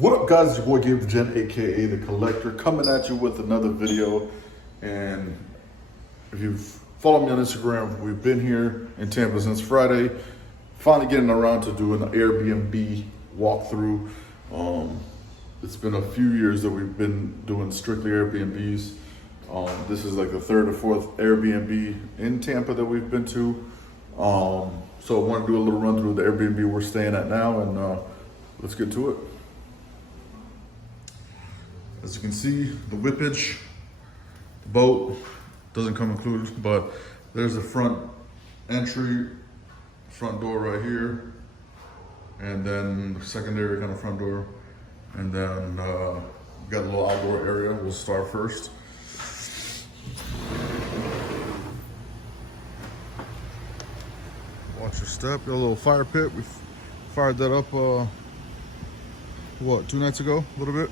What up, guys? It's your boy Gabe the Gen, aka the Collector, coming at you with another video. And if you've followed me on Instagram, we've been here in Tampa since Friday. Finally getting around to doing an Airbnb walkthrough. It's been a few years that we've been doing strictly Airbnbs. This is like the third or fourth Airbnb in Tampa that we've been to. So I want to do a little run through the Airbnb we're staying at now, and let's get to it. As you can see, the whippage, the boat doesn't come included, but there's a front entry, front door right here, and then the secondary kind of front door, and then got a little outdoor area. We'll start first. Watch your step. Got a little fire pit. We fired that up, 2 nights ago, a little bit.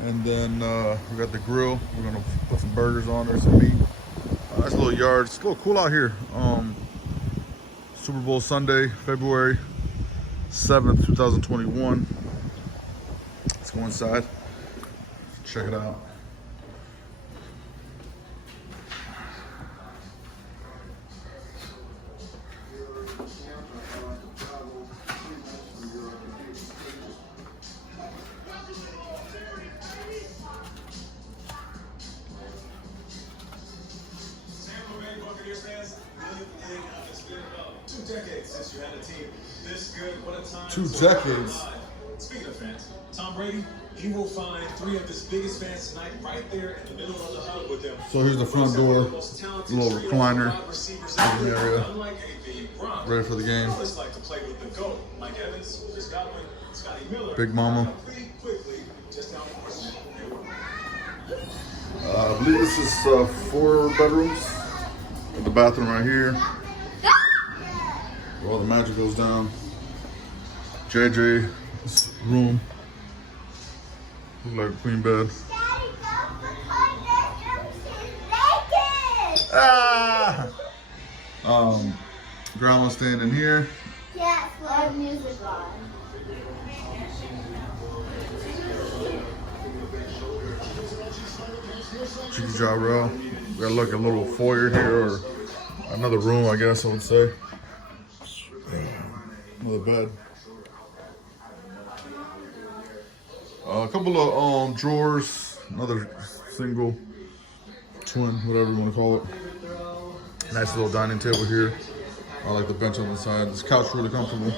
And then we got the grill. We're gonna put some burgers on there, some meat. Nice little yard. It's a little cool out here. Super Bowl Sunday, February 7th, 2021. Let's go inside, check it out. Since you had a team this good, what a time. 2 decades. Speaking of fans, Tom Brady, you will find 3 of his biggest fans tonight right there in the middle of the hub with them. So here's the front door, little recliner in the area, ready for the game. Big Mama. I believe this is 4 bedrooms. The bathroom right here. Where all the magic goes down. JJ's room. Looks like a queen bed. Ah! Grandma staying in here. Yes, live music on. Cheeky job, bro. We got like a little foyer here, or another room, I guess I would say. Another bed. A couple of drawers. Another single, twin, whatever you want to call it. Nice little dining table here. I like the bench on the side. This couch really comfortable.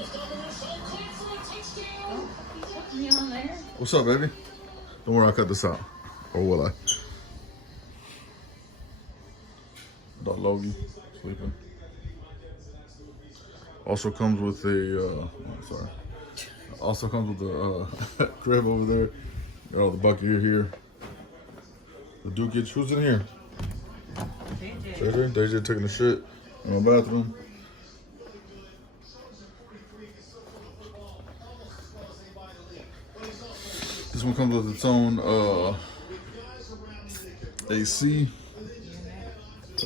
What's up, baby? Don't worry, I'll cut this out. Or will I? Dog Logie sleeping. Also comes with a, Also comes with the crib over there. Got all the bucket here. The dukage. Who's in here? JJ. JJ taking a shit in the bathroom. This one comes with its own AC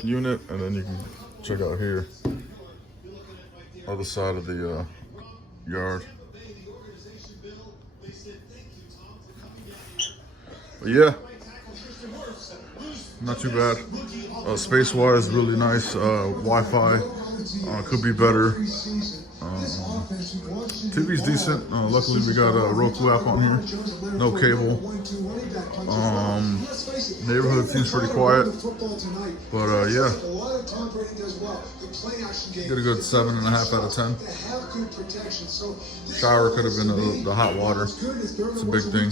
unit, and then you can check out here. Other side of the yard. But yeah, not too bad. Space-wise, really nice. Wi-Fi could be better. TV's decent. Luckily, we got a Roku app on here. No cable. Neighborhood seems pretty quiet. But yeah, get a good 7.5 out of 10. Shower could have been the hot water. It's a big thing.